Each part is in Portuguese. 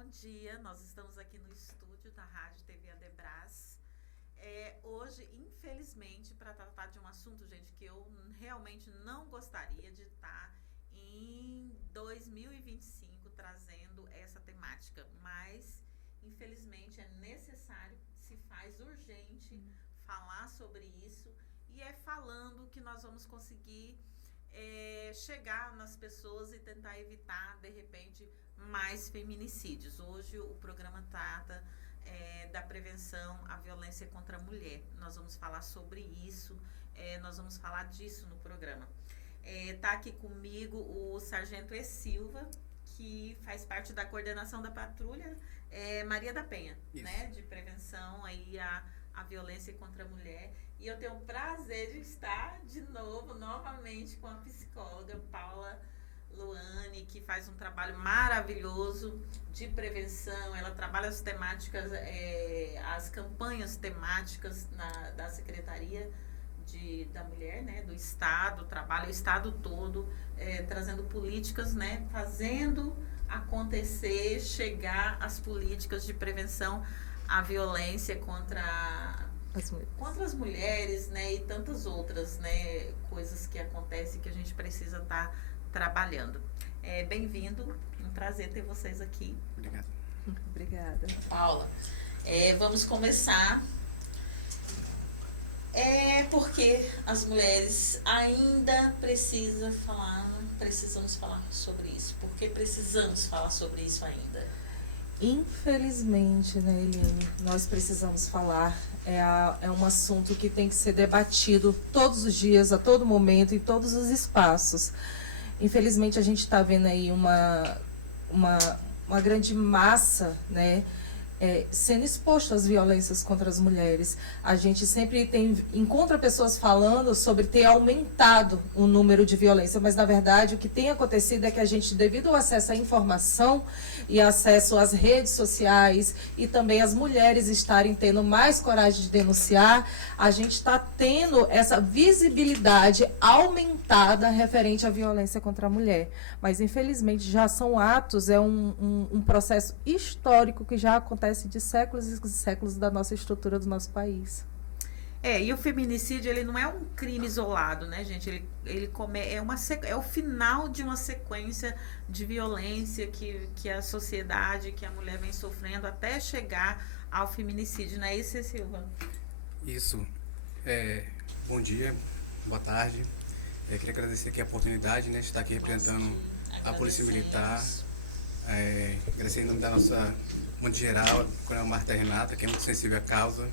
bom dia. Nós estamos aqui no estúdio da Rádio TV Adebras. Hoje, infelizmente, para tratar de um assunto, gente, que eu realmente não gostaria de estar em 2025 trazendo essa temática, mas infelizmente é necessário, se faz urgente falar sobre isso, e é falando que nós vamos conseguir chegar nas pessoas e tentar evitar, de repente, mais feminicídios. Hoje o programa trata da prevenção à violência contra a mulher. Nós vamos falar sobre isso, nós vamos falar disso no programa. Tá aqui comigo o Sargento E. Silva, que faz parte da coordenação da patrulha Maria da Penha, né, de prevenção aí a violência contra a mulher. E eu tenho o prazer de estar novamente com a psicóloga Paula Luane, que faz um trabalho maravilhoso de prevenção. Ela trabalha as temáticas, as campanhas temáticas da Secretaria da Mulher, né, do Estado, trabalha o Estado todo, trazendo políticas, né, fazendo acontecer, chegar às políticas de prevenção à violência contra as mulheres, né, e tantas outras, né, coisas que acontecem que a gente precisa estar trabalhando. Bem-vindo, um prazer ter vocês aqui. Obrigado. Obrigada. Paula, vamos começar. Porque as mulheres ainda precisamos falar sobre isso. Por que precisamos falar sobre isso ainda? Infelizmente, né, Eline, nós precisamos falar. É um assunto que tem que ser debatido todos os dias, a todo momento, em todos os espaços. Infelizmente, a gente está vendo aí uma grande massa, né, sendo exposto às violências contra as mulheres. A gente sempre encontra pessoas falando sobre ter aumentado o número de violência, mas na verdade o que tem acontecido é que a gente, devido ao acesso à informação e acesso às redes sociais e também as mulheres estarem tendo mais coragem de denunciar, a gente está tendo essa visibilidade aumentada referente à violência contra a mulher. Mas infelizmente já são atos, um processo histórico que já acontece de séculos e séculos da nossa estrutura do nosso país. E o feminicídio, ele não é um crime isolado, né, gente? É o final de uma sequência de violência que a sociedade, que a mulher vem sofrendo até chegar ao feminicídio, não é isso, Silva? Isso. Bom dia, boa tarde. Queria agradecer aqui a oportunidade, né, de estar aqui representando a Polícia Militar. Agradecer em nome da nossa comandante geral, a Coronel Marta Renata, que é muito sensível à causa.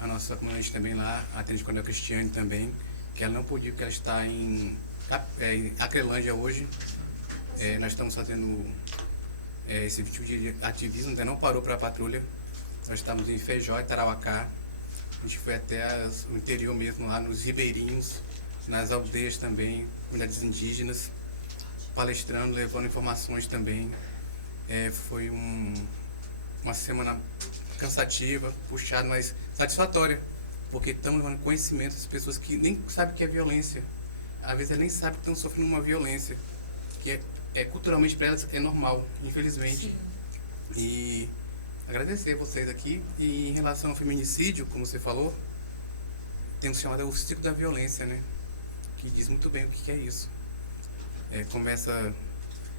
A nossa comandante também lá, a Tenente Coronel Cristiane também, que ela não podia, porque ela está em Acrelândia hoje. Nós estamos fazendo esse tipo de ativismo, ainda não parou para a patrulha. Nós estamos em Feijó e Tarauacá. A gente foi até o interior mesmo, lá nos ribeirinhos, nas aldeias também, comunidades indígenas, palestrando, levando informações também. Foi uma semana cansativa, puxada, mas satisfatória, porque estamos levando conhecimento às pessoas que nem sabem o que é violência. Às vezes elas nem sabem que estão sofrendo uma violência, que culturalmente para elas é normal, infelizmente. Sim. E agradecer a vocês aqui. E em relação ao feminicídio, como você falou, tem um chamado o ciclo da violência, né? Que diz muito bem o que é isso. Começa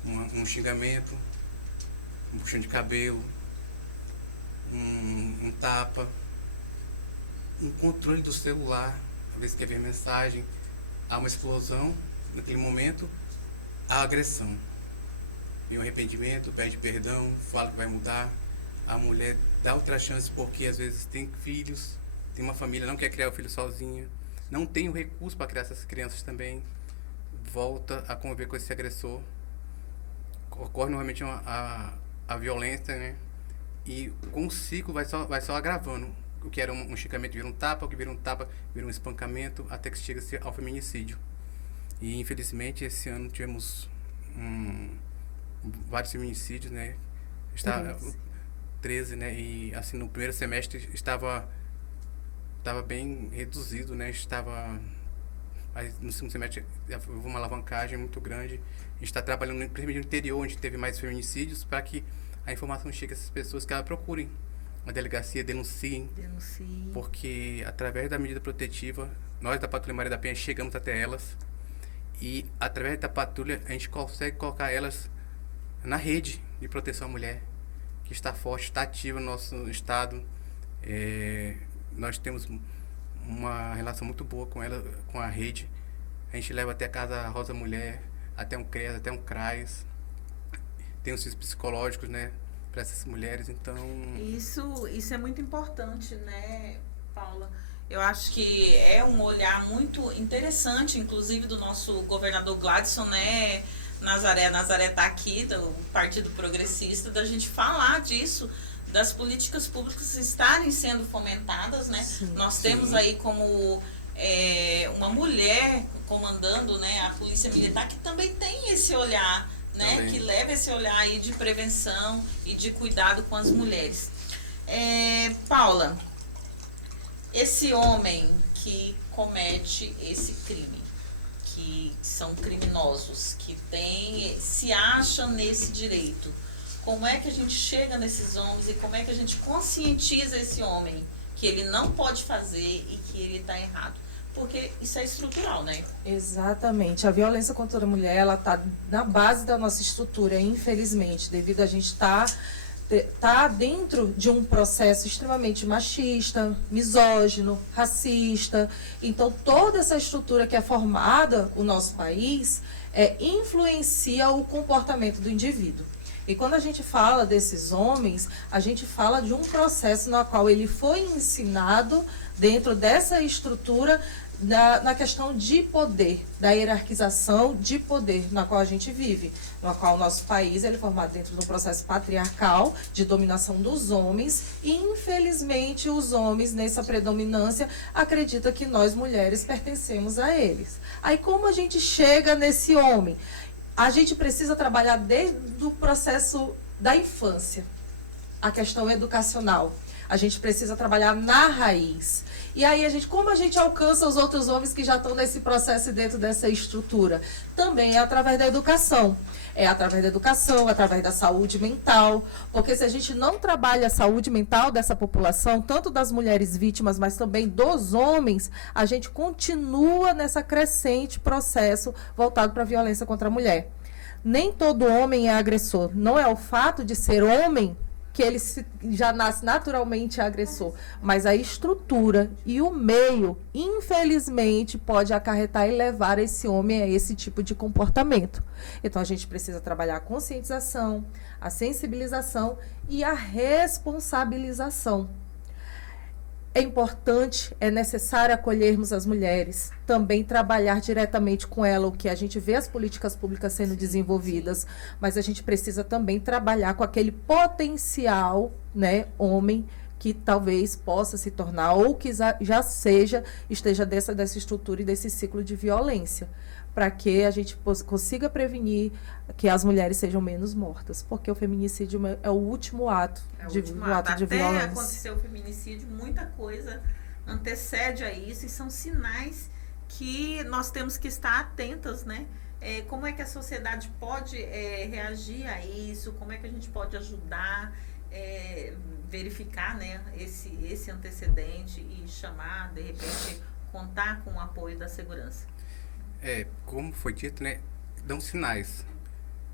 um xingamento, um puxão de cabelo, um tapa, um controle do celular, às vezes quer ver mensagem, há uma explosão, naquele momento, a agressão. Vem um arrependimento, pede perdão, fala que vai mudar, a mulher dá outra chance porque às vezes tem filhos, tem uma família, não quer criar o filho sozinha, não tem o recurso para criar essas crianças também, volta a conviver com esse agressor, ocorre normalmente a violência, né? E com o ciclo vai só agravando. O que era um xingamento vira um tapa, o que vira um tapa vira um espancamento, até que chega ao feminicídio. E infelizmente esse ano tivemos vários feminicídios, né? 13, né? E assim no primeiro semestre estava bem reduzido, né? Mas no segundo semestre houve uma alavancagem muito grande. A gente está trabalhando principalmente no interior, onde teve mais feminicídios, para que a informação chega a essas pessoas, que elas procurem uma delegacia, denunciem, porque através da medida protetiva, nós da Patrulha Maria da Penha chegamos até elas e através da patrulha a gente consegue colocar elas na rede de proteção à mulher, que está forte, está ativa no nosso estado. Nós temos uma relação muito boa com ela, com a rede. A gente leva até a Casa Rosa Mulher, até um CREAS, até um CRAS. Tem os serviços psicológicos, né, para essas mulheres, então... Isso é muito importante, né, Paula? Eu acho que é um olhar muito interessante, inclusive do nosso governador Gladson, né, Nazaré está aqui, do Partido Progressista, da gente falar disso, das políticas públicas estarem sendo fomentadas, né? Sim, Nós temos aí como uma mulher comandando, né, a Polícia Militar, que também tem esse olhar, né, também. que leva esse olhar aí de prevenção e de cuidado com as mulheres. Paula, esse homem que comete esse crime, que são criminosos, que se acham nesse direito, como é que a gente chega nesses homens e como é que a gente conscientiza esse homem que ele não pode fazer e que ele está errado? Porque isso é estrutural, né? Exatamente. A violência contra a mulher, ela está na base da nossa estrutura, infelizmente, devido a gente estar dentro de um processo extremamente machista, misógino, racista. Então, toda essa estrutura que é formada no nosso país influencia o comportamento do indivíduo. E quando a gente fala desses homens, a gente fala de um processo no qual ele foi ensinado dentro dessa estrutura na questão de poder, da hierarquização de poder na qual a gente vive, no qual o nosso país ele é formado dentro de um processo patriarcal de dominação dos homens e, infelizmente, os homens, nessa predominância, acreditam que nós, mulheres, pertencemos a eles. Aí, como a gente chega nesse homem? A gente precisa trabalhar desde o processo da infância, a questão educacional. A gente precisa trabalhar na raiz. E aí, como a gente alcança os outros homens que já estão nesse processo e dentro dessa estrutura? Também é através da educação. É através da educação, através da saúde mental. Porque se a gente não trabalha a saúde mental dessa população, tanto das mulheres vítimas, mas também dos homens, a gente continua nessa crescente processo voltado para a violência contra a mulher. Nem todo homem é agressor. Não é o fato de ser homem que ele já nasce naturalmente agressor, mas a estrutura e o meio, infelizmente, pode acarretar e levar esse homem a esse tipo de comportamento. Então, a gente precisa trabalhar a conscientização, a sensibilização e a responsabilização. É importante, é necessário acolhermos as mulheres, também trabalhar diretamente com ela, o que a gente vê as políticas públicas sendo desenvolvidas, mas a gente precisa também trabalhar com aquele potencial, né, homem que talvez possa se tornar ou que já esteja dessa estrutura e desse ciclo de violência, para que a gente consiga prevenir que as mulheres sejam menos mortas, porque o feminicídio é o último ato de violência. Até acontecer o feminicídio, muita coisa antecede a isso e são sinais que nós temos que estar atentas, né? Como é que a sociedade pode reagir a isso, como é que a gente pode ajudar, verificar, né, esse antecedente e chamar, de repente, contar com o apoio da segurança. Como foi dito, né, dão sinais.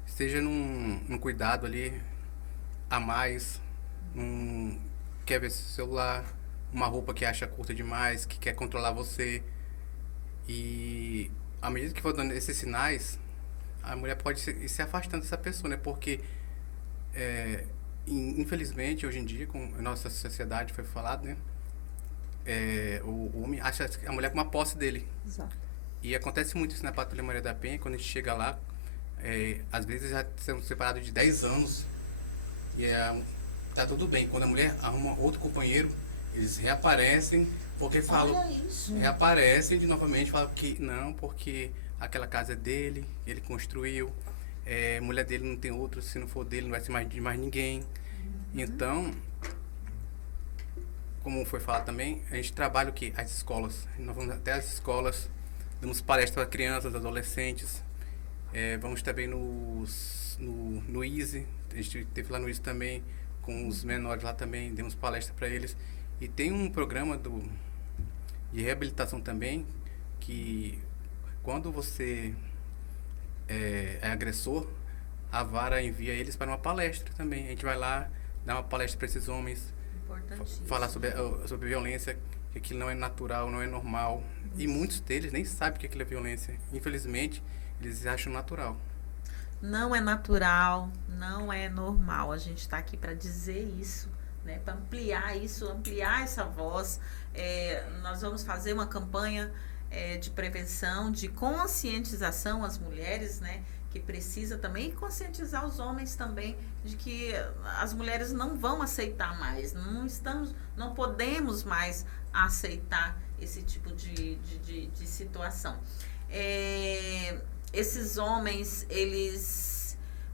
Seja num cuidado ali a mais, quer ver seu celular, uma roupa que acha curta demais, que quer controlar você. E à medida que for dando esses sinais, a mulher pode ir se afastando dessa pessoa, né? Porque, infelizmente, hoje em dia, com a nossa sociedade, foi falado, né? O homem acha a mulher como uma posse dele. Exato. E acontece muito isso na Patrulha Maria da Penha, quando a gente chega lá, às vezes já somos separados de 10 anos e tá tudo bem. Quando a mulher arruma outro companheiro, eles reaparecem, porque falam, reaparecem de novamente, falam que não, porque aquela casa é dele, ele construiu, mulher dele não tem outro, se não for dele não vai ser de mais ninguém. Então, como foi falado também, a gente trabalha o quê? As escolas. Nós vamos até as escolas, damos palestras para crianças, adolescentes, vamos também nos no ISE, a gente teve lá no ISE também, com os menores lá também, demos palestra para eles. E tem um programa de reabilitação também, que quando você é agressor, a vara envia eles para uma palestra também. A gente vai lá, dá uma palestra para esses homens, falar sobre violência, que aquilo não é natural, não é normal. E muitos deles nem sabem que aquilo é violência. Infelizmente, eles acham natural. Não é natural, não é normal. A gente está aqui para dizer isso, né? Para ampliar isso, ampliar essa voz. Nós vamos fazer uma campanha de prevenção, de conscientização às mulheres, né? Que precisa também, e conscientizar os homens também de que as mulheres não vão aceitar mais, não podemos mais aceitar esse tipo de situação. Esses homens,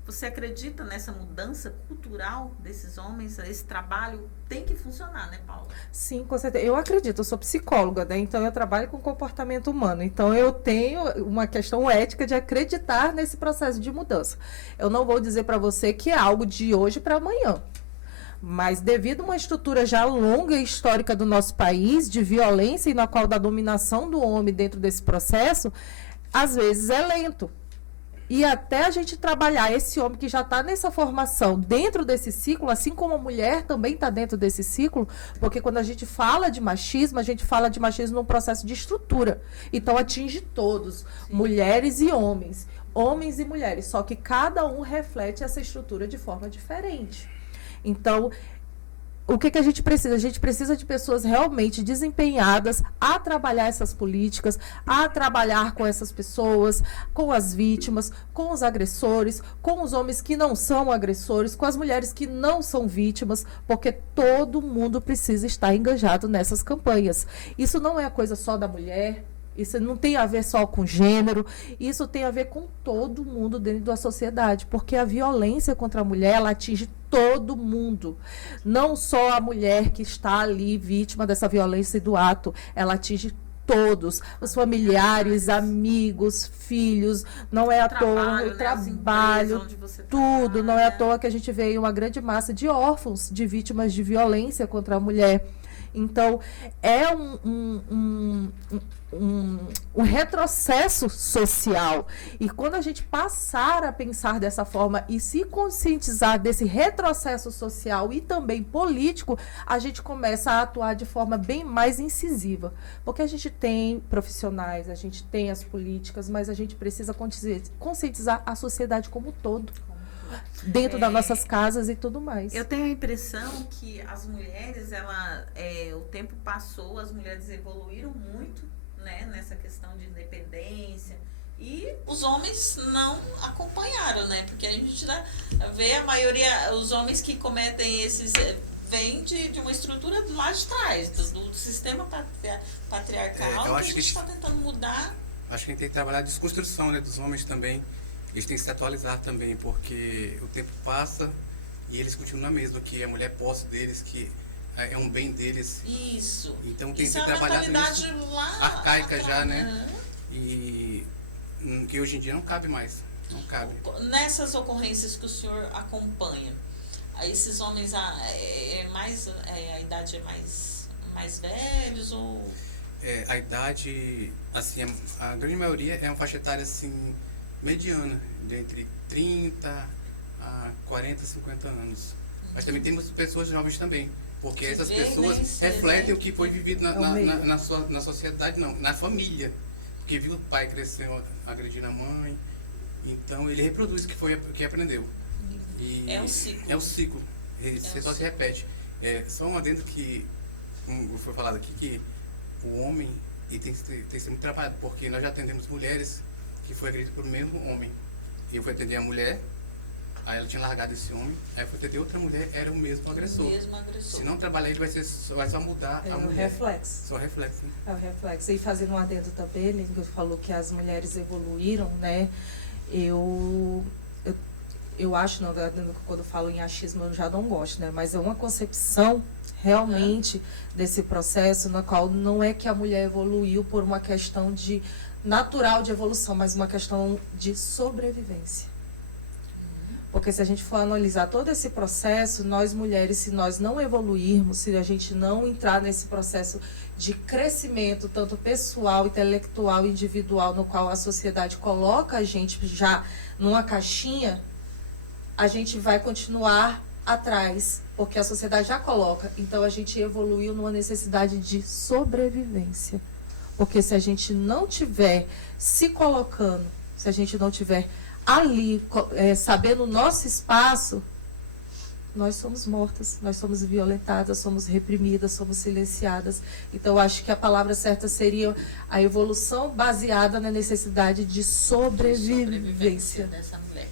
você acredita nessa mudança cultural desses homens? Esse trabalho tem que funcionar, né, Paula? Sim, com certeza. Eu acredito, eu sou psicóloga, né? Então eu trabalho com comportamento humano. Então eu tenho uma questão ética de acreditar nesse processo de mudança. Eu não vou dizer para você que é algo de hoje para amanhã. Mas devido a uma estrutura já longa e histórica do nosso país, de violência e na qual da dominação do homem dentro desse processo, às vezes é lento. E até a gente trabalhar esse homem que já está nessa formação dentro desse ciclo, assim como a mulher também está dentro desse ciclo, porque quando a gente fala de machismo, a gente fala de machismo num processo de estrutura. Então atinge todos, mulheres e homens e mulheres, só que cada um reflete essa estrutura de forma diferente. Então, o que a gente precisa? A gente precisa de pessoas realmente desempenhadas a trabalhar essas políticas, a trabalhar com essas pessoas, com as vítimas, com os agressores, com os homens que não são agressores, com as mulheres que não são vítimas, porque todo mundo precisa estar engajado nessas campanhas. Isso não é coisa só da mulher, isso não tem a ver só com gênero, isso tem a ver com todo mundo dentro da sociedade, porque a violência contra a mulher, ela atinge todo mundo. Não só a mulher que está ali vítima dessa violência e do ato, ela atinge todos, os familiares, amigos, filhos, não é à toa, o trabalho, tudo, não é à toa que a gente vê uma grande massa de órfãos, de vítimas de violência contra a mulher. Então, é um retrocesso social. E quando a gente passar a pensar dessa forma e se conscientizar desse retrocesso social e também político, a gente começa a atuar de forma bem mais incisiva. Porque a gente tem profissionais, a gente tem as políticas, mas a gente precisa conscientizar a sociedade como um todo. Dentro das nossas casas e tudo mais. Eu tenho a impressão que as mulheres, o tempo passou, as mulheres evoluíram muito, né, nessa questão de independência, e os homens não acompanharam, né? Porque a gente vê a maioria, os homens que cometem esses, vêm de uma estrutura lá de trás, do sistema patriarcal, que a gente está tentando mudar. Acho que a gente tem que trabalhar a desconstrução, né, dos homens também. Eles têm que se atualizar também, porque o tempo passa e eles continuam na mesma, que a mulher posse deles, que é um bem deles. Isso. Então tem que ser trabalhado nisso. Arcaica atrás, já, né? E que hoje em dia não cabe mais. Não cabe. Nessas ocorrências que o senhor acompanha, esses homens, a idade é mais velhos ou... A idade, assim, a grande maioria é uma faixa etária, assim, mediana, de entre 30 a 40, 50 anos. Mas também temos pessoas jovens também, porque essas pessoas refletem o que foi vivido na sociedade, não, na família. Porque viu o pai crescer agredindo a mãe, então ele reproduz o que aprendeu. E é o ciclo. É o ciclo, só se repete. Só um adendo que, como foi falado aqui, que o homem tem que ser muito trabalhado, porque nós já atendemos mulheres que foi agredida por mesmo homem. Eu fui atender a mulher, aí ela tinha largado esse homem, aí eu fui atender outra mulher, era o mesmo agressor. Se não trabalhar ele, vai só mudar a mulher. É o reflexo. Só reflexo, né? É o reflexo. E fazendo um adendo também, ele falou que as mulheres evoluíram, né? Eu acho, não, quando eu falo em achismo eu já não gosto, né? Mas é uma concepção realmente desse processo no qual não é que a mulher evoluiu por uma questão natural de evolução, mas uma questão de sobrevivência. Porque se a gente for analisar todo esse processo, nós mulheres, se nós não evoluirmos, se a gente não entrar nesse processo de crescimento, tanto pessoal, intelectual, individual, no qual a sociedade coloca a gente já numa caixinha, a gente vai continuar atrás, porque a sociedade já coloca. Então a gente evoluiu numa necessidade de sobrevivência. Porque se a gente não tiver se colocando, se a gente não tiver ali, sabendo o nosso espaço, nós somos mortas, nós somos violentadas, somos reprimidas, somos silenciadas. Então, acho que a palavra certa seria a evolução baseada na necessidade de sobrevivência dessa mulher.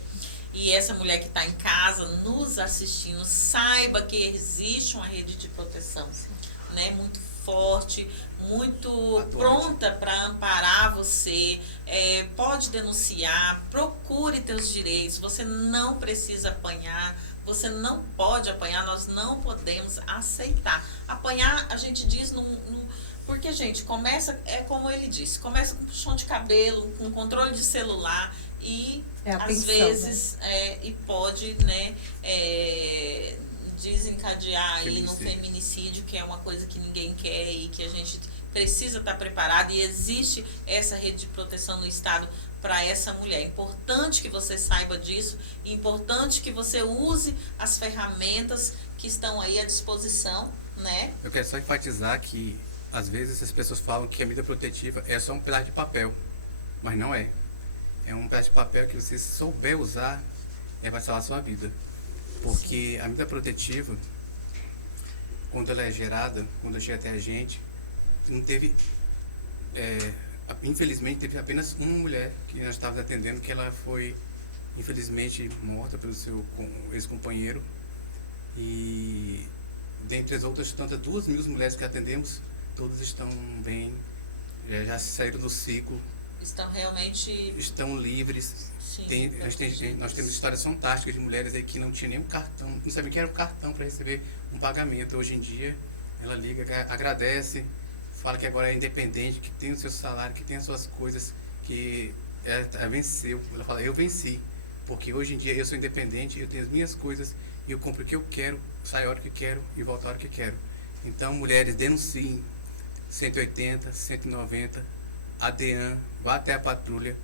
E essa mulher que está em casa, nos assistindo, saiba que existe uma rede de proteção, né, muito forte, muito pronta para amparar você. Pode denunciar, procure teus direitos, você não precisa apanhar. Você não pode apanhar, nós não podemos aceitar. Apanhar, a gente diz, porque, gente, começa, como ele disse, começa com puxão de cabelo, com controle de celular e, às vezes, né? E pode, né, desencadear aí no feminicídio, que é uma coisa que ninguém quer e que a gente precisa estar preparado. E existe essa rede de proteção no Estado para essa mulher. É importante que você saiba disso, é importante que você use as ferramentas que estão aí à disposição, né? Eu quero só enfatizar que, às vezes, as pessoas falam que a medida protetiva é só um pedaço de papel, mas não é. É um pedaço de papel que você, se souber usar, vai salvar a sua vida. Porque a medida protetiva, quando ela é gerada, quando chega até a gente, não teve... infelizmente, teve apenas uma mulher que nós estávamos atendendo, que ela foi, infelizmente, morta pelo seu ex-companheiro. E, dentre as outras tantas 2.000 mulheres que atendemos, todas estão bem, já saíram do ciclo. Estão realmente... Estão livres. Sim, Nós temos histórias fantásticas de mulheres aí que não tinham nenhum cartão, não sabiam que era um cartão para receber um pagamento. Hoje em dia, ela liga, agradece, fala que agora é independente, que tem o seu salário, que tem as suas coisas, que venceu. Ela fala, eu venci, porque hoje em dia eu sou independente, eu tenho as minhas coisas, e eu compro o que eu quero, saio a hora que quero e volto a hora que quero. Então, mulheres, denunciem 180, 190, ADEAN, vá até a patrulha,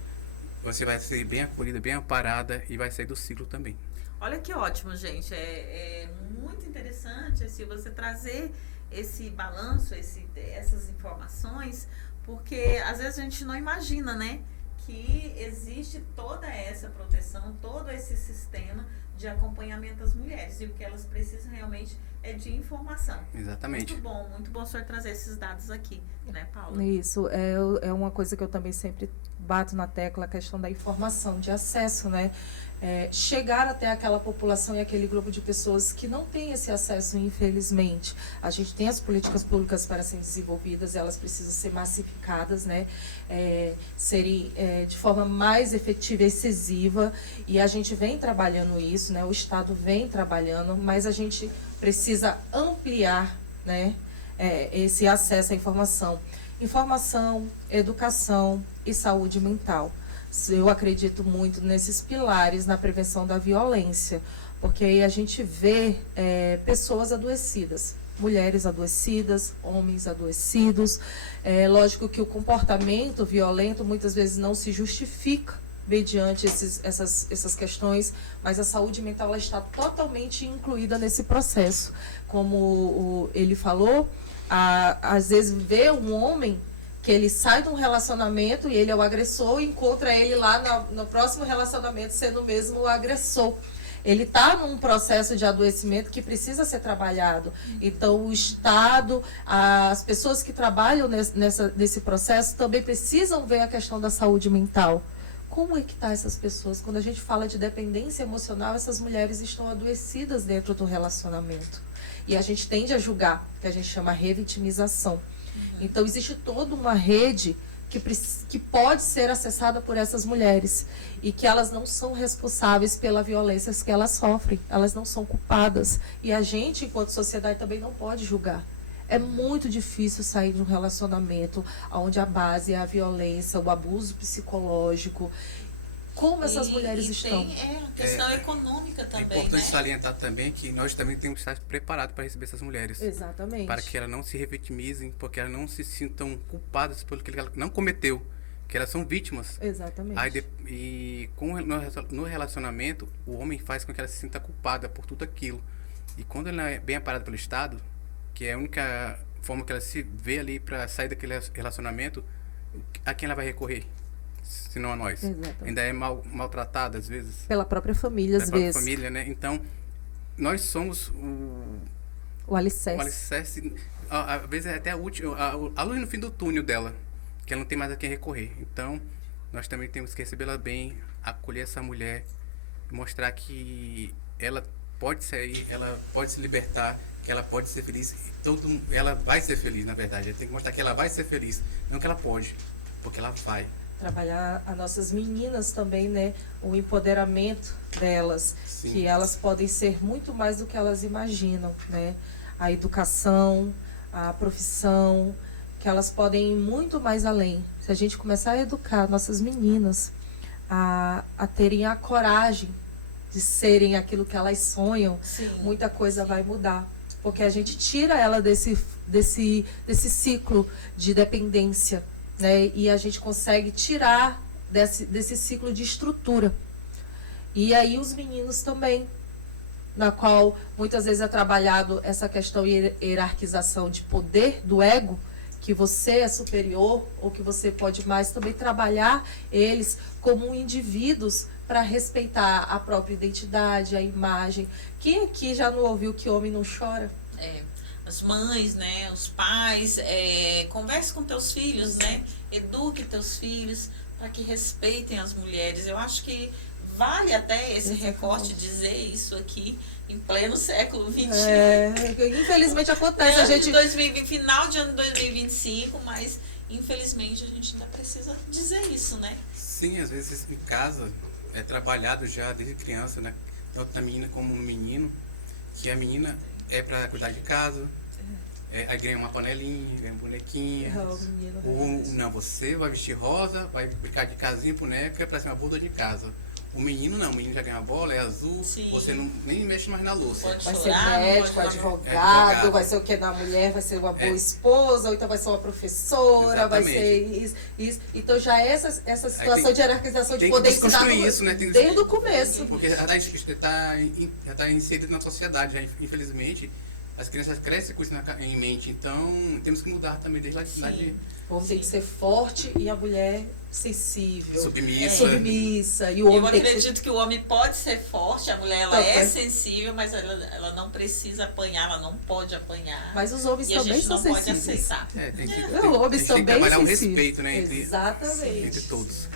você vai ser bem acolhida, bem amparada e vai sair do ciclo também. Olha que ótimo, gente. É muito interessante se você trazer esse balanço, essas informações, porque às vezes a gente não imagina, né, que existe toda essa proteção, todo esse sistema de acompanhamento às mulheres, e o que elas precisam realmente é de informação. Exatamente. Muito bom o senhor trazer esses dados aqui, né, Paula? Isso, é uma coisa que eu também sempre bato na tecla, a questão da informação, de acesso, né? Chegar até aquela população e aquele grupo de pessoas que não tem esse acesso, infelizmente. A gente tem as políticas públicas para serem desenvolvidas, elas precisam ser massificadas, né? Serem de forma mais efetiva e excessiva, e a gente vem trabalhando isso, né? O Estado vem trabalhando, mas a gente precisa ampliar, né? Esse acesso à informação. Informação, educação e saúde mental. Eu acredito muito nesses pilares na prevenção da violência, porque aí a gente vê pessoas adoecidas, mulheres adoecidas, homens adoecidos. Lógico que o comportamento violento muitas vezes não se justifica mediante essas questões, mas a saúde mental ela está totalmente incluída nesse processo. Como ele falou, às vezes vê um homem que ele sai de um relacionamento e ele é o agressor e encontra ele lá no próximo relacionamento sendo mesmo o agressor. Ele está num processo de adoecimento que precisa ser trabalhado. Então, o Estado, as pessoas que trabalham nesse processo também precisam ver a questão da saúde mental. Como é que estão essas pessoas? Quando a gente fala de dependência emocional, essas mulheres estão adoecidas dentro do relacionamento. E a gente tende a julgar, que a gente chama revitimização. Então, existe toda uma rede que pode ser acessada por essas mulheres e que elas não são responsáveis pela violência que elas sofrem, elas não são culpadas. E a gente, enquanto sociedade, também não pode julgar. É muito difícil sair de um relacionamento onde a base é a violência, o abuso psicológico. como essas mulheres e estão. Tem a questão econômica É também, importante né? salientar também que nós também temos que estar preparados para receber essas mulheres. Exatamente. Para que elas não se revitimizem, porque elas não se sintam culpadas pelo que ela não cometeu, que elas são vítimas. Exatamente. No relacionamento, o homem faz com que ela se sinta culpada por tudo aquilo. E quando ela é bem amparada pelo Estado, que é a única forma que ela se vê ali para sair daquele relacionamento, a quem ela vai recorrer? Se não a nós. Exatamente. Ainda é maltratada às vezes. Pela própria família, às Pela própria vezes. família, né? Então, nós somos O alicerce. o alicerce, às vezes é até a luz no fim do túnel dela, que ela não tem mais a quem recorrer. Então, nós também temos que recebê-la bem, acolher essa mulher, mostrar que ela pode sair, ela pode se libertar, que ela pode ser feliz. Ela vai ser feliz, na verdade. Tem que mostrar que ela vai ser feliz, não que ela pode, porque ela vai. Trabalhar as nossas meninas também, né? O empoderamento delas, Sim. que elas podem ser muito mais do que elas imaginam, né? A educação, a profissão, que elas podem ir muito mais além. Se a gente começar a educar nossas meninas a terem a coragem de serem aquilo que elas sonham, Sim, muita coisa vai mudar. Porque a gente tira ela desse ciclo de dependência, né? E a gente consegue tirar desse ciclo de estrutura. E aí os meninos também, na qual muitas vezes é trabalhado essa questão de hierarquização de poder do ego, que você é superior ou que você pode mais, também trabalhar eles como indivíduos para respeitar a própria identidade, a imagem. Quem aqui já não ouviu que homem não chora? As mães, né, os pais, converse com teus filhos, né, eduque teus filhos para que respeitem as mulheres. Eu acho que vale até esse recorte dizer isso aqui em pleno século XXI. Infelizmente acontece. A gente... final de ano 2025, mas infelizmente a gente ainda precisa dizer isso, né? Sim, às vezes em casa é trabalhado já desde criança, né? Tanto na menina como no menino, que a menina é para cuidar de casa, aí ganha uma panelinha, ganha uma bonequinha. Não, você vai vestir rosa, vai brincar de casinha, boneca, para ser uma boda de casa. O menino não, o menino já ganha a bola, é azul, Sim. Você nem mexe mais na louça. Pode vai chorar, ser médico, advogado, vai ser o que na mulher, vai ser uma boa esposa, ou então vai ser uma professora, vai ser isso. Então já essa situação de hierarquização de poder ensinar isso, né? Desde o começo. Porque já está inserido na sociedade, já, infelizmente. As crianças crescem com isso em mente, então temos que mudar também desde lá de... O homem tem que ser forte e a mulher sensível, submissa. E o homem eu tem acredito que ser... que o homem pode ser forte, a mulher ela é sensível, mas ela não precisa apanhar, ela não pode apanhar. Mas os homens também são sensíveis. A gente não pode aceitar. Tem que trabalhar o respeito, né? Exatamente. Entre todos.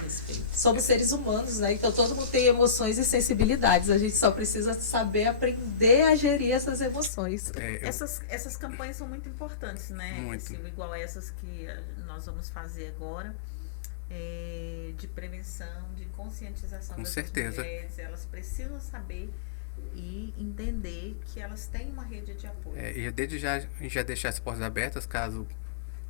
Somos seres humanos, né? Então todo mundo tem emoções e sensibilidades. A gente só precisa saber aprender a gerir essas emoções. Essas campanhas são muito importantes, né? Muito. Igual essas que nós vamos fazer agora. De prevenção, de conscientização das mulheres, elas precisam saber e entender que elas têm uma rede de apoio. E desde já, a gente já deixar as portas abertas, caso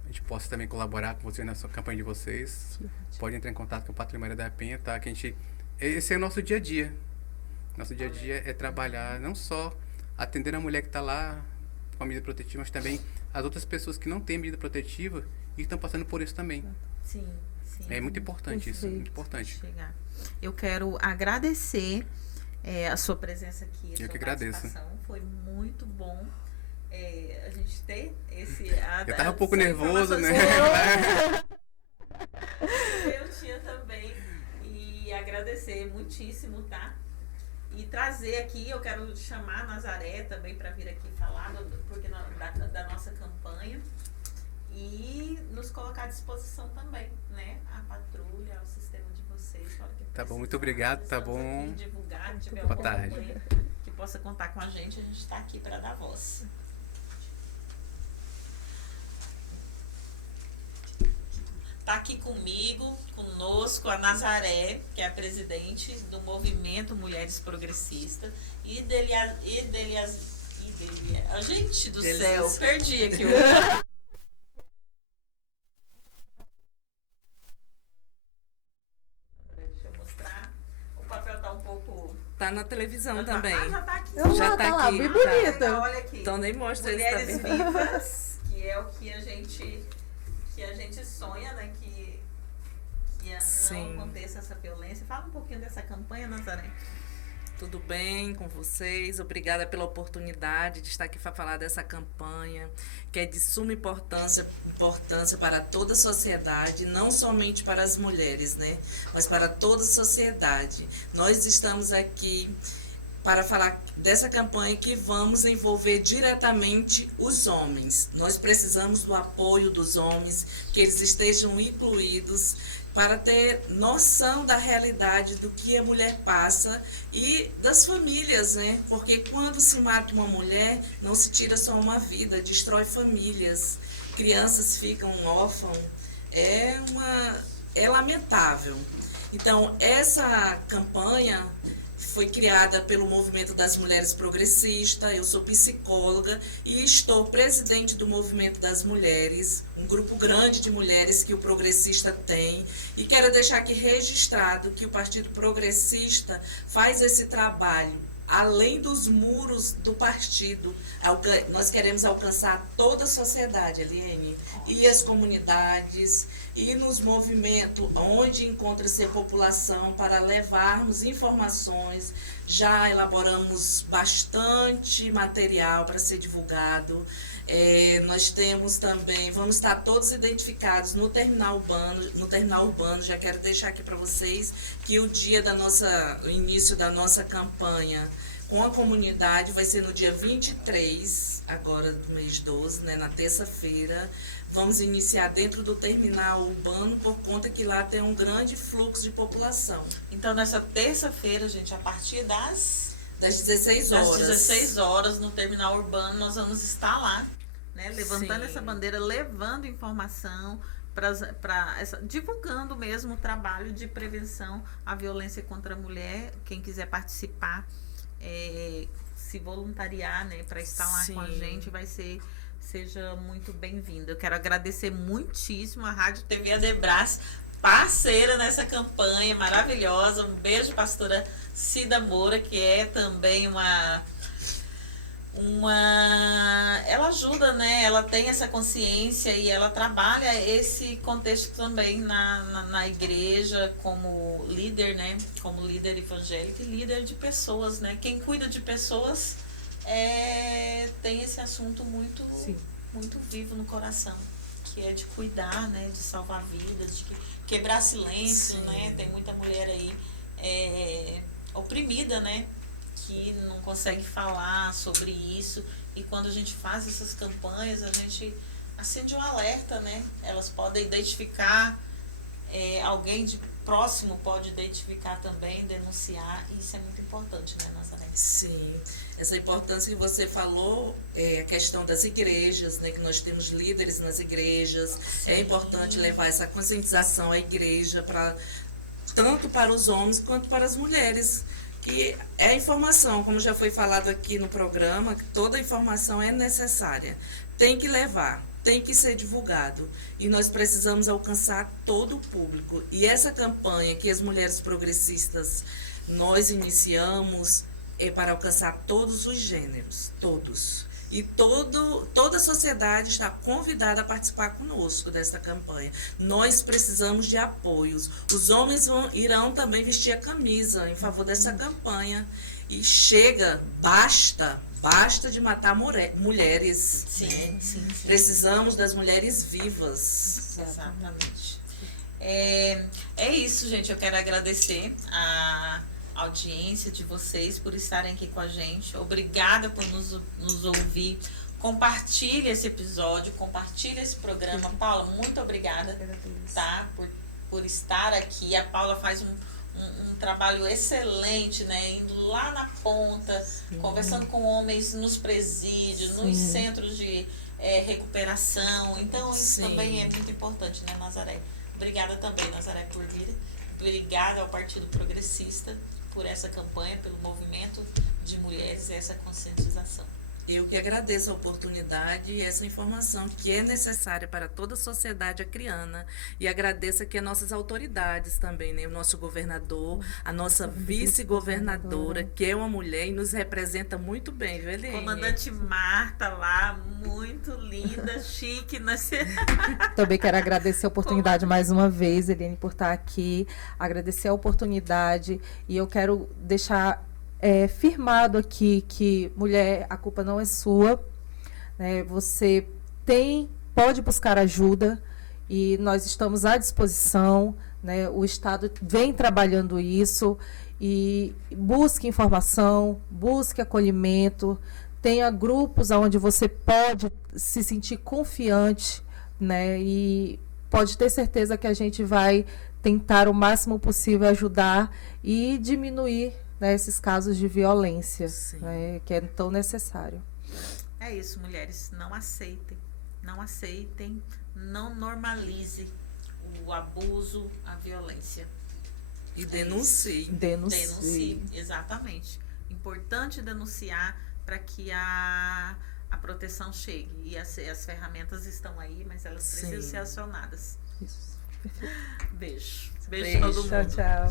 a gente possa também colaborar com vocês na campanha de vocês. Pode entrar em contato com o Patrulha da Penha, tá? Esse é o nosso dia a dia. Nosso dia a dia é trabalhar, não só atender a mulher que está lá com a medida protetiva, mas também as outras pessoas que não têm medida protetiva e estão passando por isso também. Sim. É muito importante isso, muito importante. Eu quero agradecer a sua presença aqui. Eu que agradeço. Foi muito bom a gente ter esse... Eu tava um pouco nervoso, né? Eu tinha também. E agradecer muitíssimo, tá? E trazer aqui, eu quero chamar a Nazaré também para vir aqui falar da nossa campanha. E nos colocar à disposição também, né? A patrulha, o sistema de vocês. Tá bom, muito obrigado, tá bom. Divulgar, tiver boa tarde. Que possa contar com a gente está aqui para dar voz. Tá aqui conosco, a Nazaré, que é a presidente do Movimento Mulheres Progressistas, gente do céu, perdi aqui o... Deixa eu mostrar. na televisão também. Já tá aqui. Já tá aqui, bem tá. bonita. Olha aqui. Então nem mostra isso Mulheres também. Vivas, que é o que a gente sonha, né? Que Sim. não aconteça essa violência. Fala um pouquinho dessa campanha, Nazaré. Tudo bem com vocês? Obrigada pela oportunidade de estar aqui para falar dessa campanha, que é de suma importância para toda a sociedade, não somente para as mulheres, né? Mas para toda a sociedade. Nós estamos aqui para falar dessa campanha que vamos envolver diretamente os homens. Nós precisamos do apoio dos homens, que eles estejam incluídos, para ter noção da realidade do que a mulher passa e das famílias, né? Porque quando se mata uma mulher, não se tira só uma vida, destrói famílias, crianças ficam órfãos, é lamentável. Então, essa campanha foi criada pelo Movimento das Mulheres Progressistas. Eu sou psicóloga e estou presidente do Movimento das Mulheres, um grupo grande de mulheres que o Progressista tem. E quero deixar aqui registrado que o Partido Progressista faz esse trabalho além dos muros do partido. Nós queremos alcançar toda a sociedade, Eliane, e as comunidades, e nos movimentos onde encontra-se a população para levarmos informações. Já elaboramos bastante material para ser divulgado. Nós temos também, vamos estar todos identificados no terminal urbano. Já quero deixar aqui para vocês que o início da nossa campanha com a comunidade vai ser no dia 23, agora do mês 12, né, na terça-feira. Vamos iniciar dentro do terminal urbano, por conta que lá tem um grande fluxo de população. Então, nessa terça-feira, gente, a partir das 16 horas. Das 16 horas, no terminal urbano, nós vamos estar lá, né, levantando Sim. essa bandeira, levando informação, divulgando mesmo o trabalho de prevenção à violência contra a mulher. Quem quiser participar, se voluntariar, né, para estar lá com a Sim. gente, seja muito bem-vindo. Eu quero agradecer muitíssimo a Rádio TV Adebras, parceira nessa campanha maravilhosa. Um beijo, pastora Cida Moura, que é também ela ajuda, né? Ela tem essa consciência e ela trabalha esse contexto também na igreja como líder, né? Como líder evangélico e líder de pessoas, né? Quem cuida de pessoas tem esse assunto muito vivo no coração, que é de cuidar, né? De salvar vidas, de quebrar silêncio, Sim. né? Tem muita mulher aí oprimida, né? Que não consegue falar sobre isso, e quando a gente faz essas campanhas, a gente acende um alerta, né? Elas podem identificar, alguém de próximo pode identificar também, denunciar, e isso é muito importante, né, Nazaré? Sim, essa importância que você falou, a questão das igrejas, né, que nós temos líderes nas igrejas. Sim. É importante levar essa conscientização à igreja, tanto para os homens quanto para as mulheres, que é informação, como já foi falado aqui no programa, que toda informação é necessária, tem que levar, tem que ser divulgado, e nós precisamos alcançar todo o público. E essa campanha que as mulheres progressistas nós iniciamos é para alcançar todos os gêneros, todos. E toda a sociedade está convidada a participar conosco desta campanha. Nós precisamos de apoios. Os homens irão também vestir a camisa em favor dessa campanha. E basta de matar mulheres. Sim, né? sim. Precisamos das mulheres vivas. Exatamente. É isso, gente. Eu quero agradecer a audiência de vocês por estarem aqui com a gente. Obrigada por nos ouvir. Compartilhe esse episódio, compartilhe esse programa. Paula, muito obrigada, tá? Por estar aqui. A Paula faz um trabalho excelente, né? Indo lá na ponta, conversando com homens nos presídios, nos centros de recuperação. Então, isso também é muito importante, né, Nazaré? Obrigada também, Nazaré, por vir. Obrigada ao Partido Progressista por essa campanha, pelo movimento de mulheres e essa conscientização. Eu que agradeço a oportunidade e essa informação que é necessária para toda a sociedade acriana. E agradeço aqui as nossas autoridades também, né? O nosso governador, a nossa vice-governadora, que é uma mulher e nos representa muito bem, viu, Eliane? Comandante Marta lá, muito linda, chique. Também quero agradecer a oportunidade mais uma vez, Eliane, por estar aqui. Agradecer a oportunidade e eu quero deixar firmado aqui que, mulher, a culpa não é sua, né? Você pode buscar ajuda e nós estamos à disposição, né? O Estado vem trabalhando isso e busque informação, busque acolhimento, tenha grupos onde você pode se sentir confiante, né? E pode ter certeza que a gente vai tentar o máximo possível ajudar e diminuir, né, esses casos de violência, né, que é tão necessário. É isso, mulheres, não aceitem, não normalize o abuso, a violência. E denuncie. Denuncie, exatamente. Importante denunciar para que a proteção chegue. E as ferramentas estão aí, mas elas precisam ser acionadas. Isso. Beijo. Beijo todo mundo. Tchau, tchau.